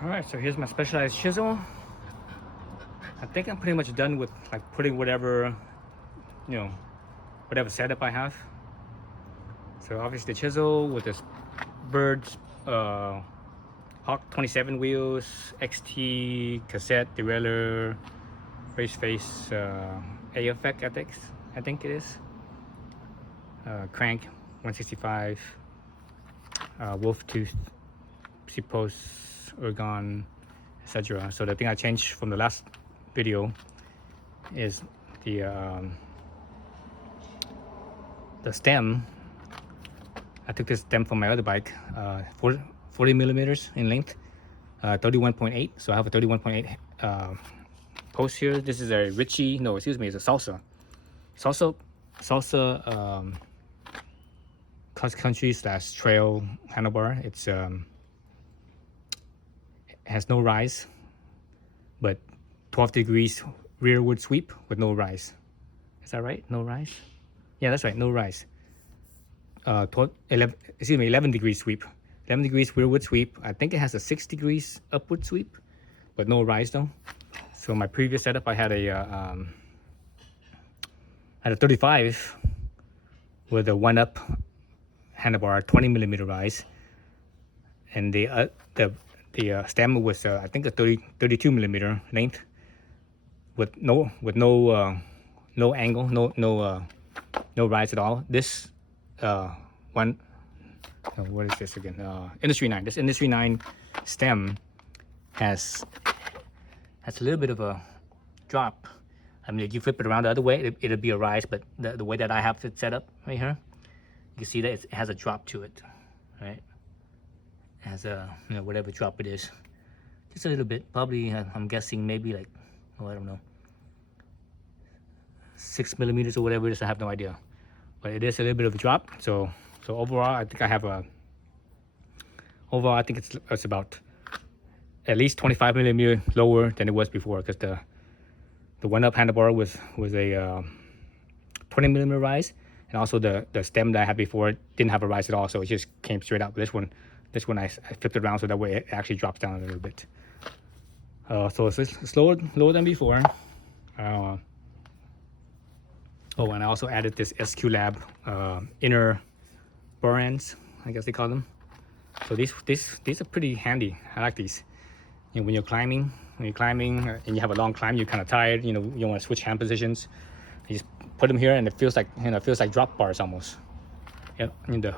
Alright, so here's my specialized chisel. I think I'm pretty much done with like putting whatever, whatever setup I have. So obviously the chisel with this Bird's Hawk 27 wheels, XT cassette derailleur, race face A effect, I think it is. Crank 165, wolf tooth, C post, ergon, etc. So the thing I changed from the last video is the stem. I took this stem from my other bike, 40 millimeters in length, 31.8. So I have a 31.8 post here. This is a Ritchie, no, excuse me, it's a Salsa cross country / trail handlebar. It's has no rise, but 12 degrees rearward sweep with no rise. Is that right? No rise? Yeah, that's right. No rise. 11 degrees sweep. 11 degrees rearward sweep. I think it has a 6 degrees upward sweep, but no rise though. So my previous setup, I had a 35 with a 1-up handlebar, 20 millimeter rise, and the stem was I think a 32 millimeter length with no angle, no rise at all. This one, what is this again? Industry 9. This Industry 9 stem has a little bit of a drop. I mean, if you flip it around the other way, it'll be a rise, but the way that I have it set up right here, you can see that it has a drop to it, right? It has a, whatever drop it is, just a little bit. Probably, I'm guessing maybe like, I don't know, 6 millimeters or whatever it is. I have no idea, but it is a little bit of a drop. So overall, I think I have a. Overall, I think it's about at least 25 millimeter lower than it was before, because the 1-up handlebar was a 20 millimeter rise, and also the stem that I had before didn't have a rise at all, so it just came straight out. But this one I flipped it around so that way it actually drops down a little bit. So it's lower than before. Oh, and I also added this SQ Lab inner bar ends, I guess they call them. So these are pretty handy. I like these. When you're climbing and you have a long climb, you're kind of tired. You want to switch hand positions. You just put them here, and it feels like drop bars almost. Yeah, the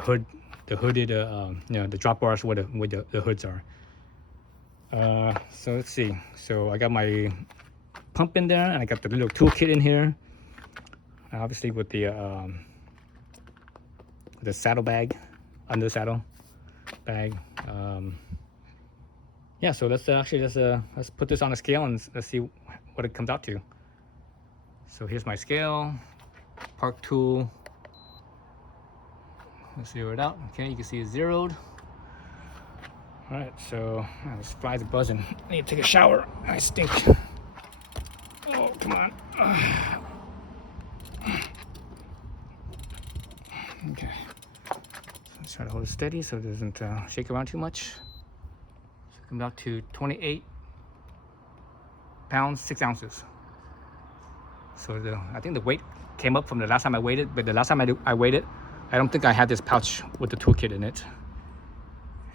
hooded the drop bars where the hoods are. So let's see. So I got my pump in there, and I got the little toolkit in here. Obviously with the saddle bag, under saddle bag. Yeah, so let's put this on a scale and let's see what it comes out to. So here's my scale, park tool. Let's zero it out. Okay, you can see it's zeroed. All right, so this flies are buzzing. I need to take a shower. I stink. Oh, come on. Okay. So let's try to hold it steady so it doesn't shake around too much. So it comes out to 28 pounds 6 ounces. So I think the weight came up from the last time I weighed it, but the last time I weighed it, I don't think I had this pouch with the toolkit in it,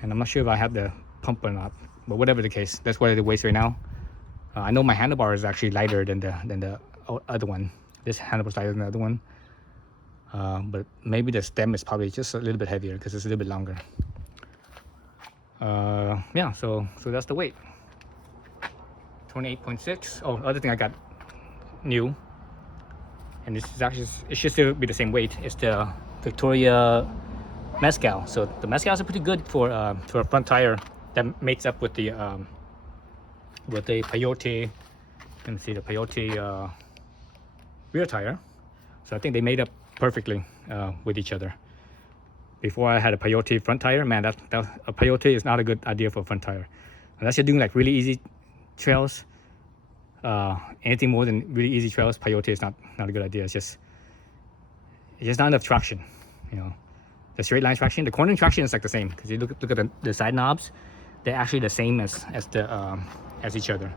and I'm not sure if I have the pump or not. But whatever the case, that's what it weighs right now. I know my handlebar is actually lighter than the other one. This handlebar is lighter than the other one. But maybe the stem is probably just a little bit heavier because it's a little bit longer. Yeah, so that's the weight. 28.6. Oh, other thing I got new, and this is actually, it should still be the same weight. It's the Victoria Mezcal. So the Mezcals are pretty good for a front tire that mates up with the Peyote. You can see the Peyote rear tire. So I think they made up perfectly with each other. Before I had a Peyote front tire, man, a Peyote is not a good idea for a front tire unless you're doing like really easy trails. Anything more than really easy trails, Peyote is not a good idea. It's just not enough traction. The straight line traction, the cornering traction is like the same, because you look at the side knobs. they're actually the same as each other.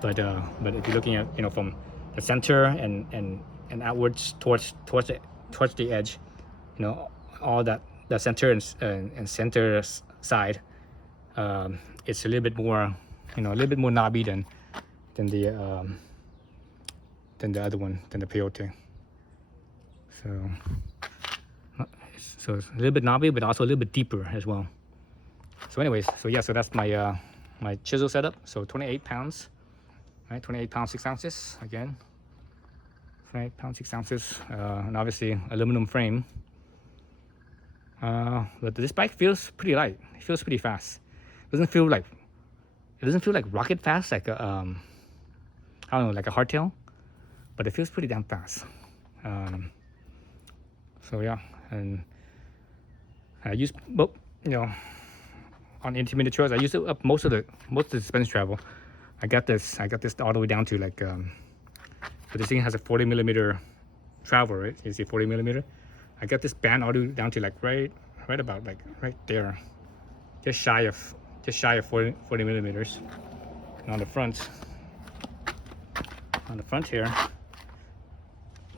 But if you're looking at, you know, from the center and outwards towards the edge, you know, all that the center and center side, it's a little bit more, you know, a little bit more knobby than the other one, than the peyote. So it's a little bit knobby, but also a little bit deeper as well. So anyways, so yeah, so that's my my chisel setup. So 28 pounds, right? 28 pounds 6 ounces again. 28 pounds 6 ounces, and obviously aluminum frame. But this bike feels pretty light. It feels pretty fast. It doesn't feel like rocket fast, like a I don't know, like a hardtail, but it feels pretty damn fast. So yeah, and I use, well, you know, on intermediate trails, I use it up most of the distance travel. I got this all the way down to like, but this thing has a 40 millimeter travel, right? You see 40 millimeter. I got this band all the way down to like right about like right there, just shy of 40 millimeters. And on the front here,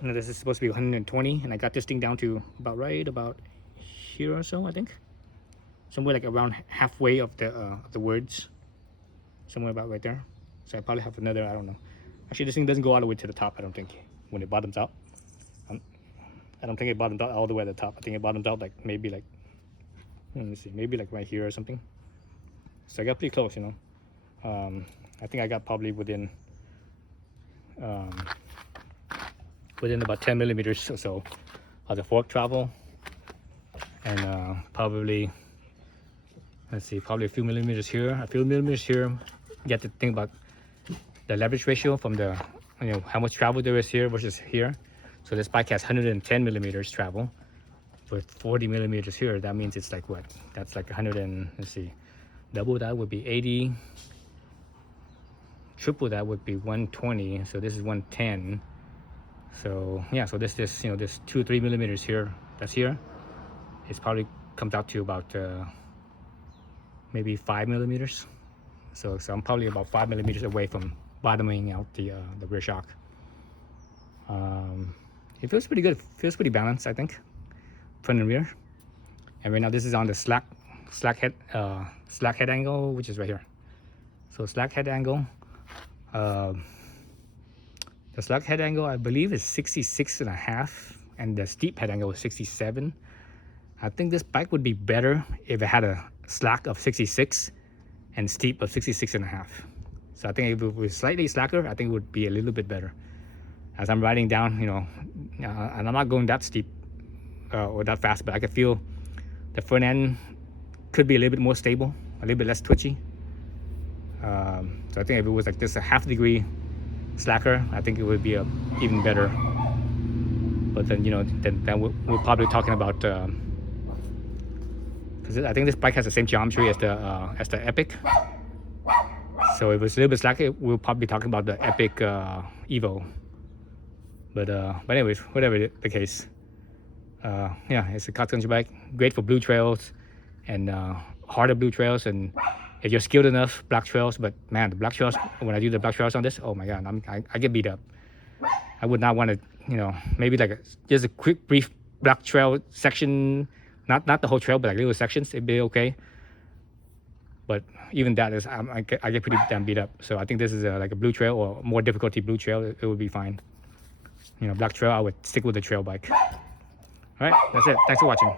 you know, this is supposed to be 120, and I got this thing down to about here or so, I think, somewhere like around halfway of the words, somewhere about right there. So I probably have another, I don't know. Actually, this thing doesn't go all the way to the top, I don't think, when it bottoms out. I don't think it bottoms out all the way at the top. I think it bottoms out like maybe like, let me see, maybe like right here or something. So I got pretty close, you know. I think I got probably within about 10 millimeters or so of the fork travel, and probably, let's see, probably a few millimeters here, You have to think about the leverage ratio from the, you know, how much travel there is here versus here. So this bike has 110 millimeters travel with 40 millimeters here. That means it's like what? That's like 100 and, let's see, double that would be 80. Triple that would be 120. So this is 110. So yeah, so this you know, this 2 or 3 millimeters here, that's here. It's probably comes out to about maybe 5 millimeters. So I'm probably about 5 millimeters away from bottoming out the rear shock. It feels pretty good. It feels pretty balanced, I think, front and rear. And right now this is on the slack head angle, which is right here. So slack head angle. The slack head angle, I believe, is 66.5, and the steep head angle is 67. I think this bike would be better if it had a slack of 66 and steep of 66.5. So I think if it was slightly slacker, I think it would be a little bit better. As I'm riding down, you know, and I'm not going that steep or that fast, but I can feel the front end could be a little bit more stable, a little bit less twitchy. So I think if it was like this, a half degree slacker, I think it would be even better. But then, you know, then we're probably talking about, because I think this bike has the same geometry as the Epic. So if it was a little bit slacker, we'll probably be talking about the Epic Evo. But anyways, whatever the case, yeah, it's a cross-country bike, great for blue trails and harder blue trails, and if you're skilled enough, black trails. But man, the black trails, when I do the black trails on this, oh my god, I get beat up. I would not want to, you know, maybe like just a quick brief black trail section, not the whole trail, but like little sections, it'd be okay. But even that is, I get pretty damn beat up. So I think this is like a blue trail or more difficulty blue trail, it would be fine. You know, black trail, I would stick with the trail bike. All right, that's it. Thanks for watching.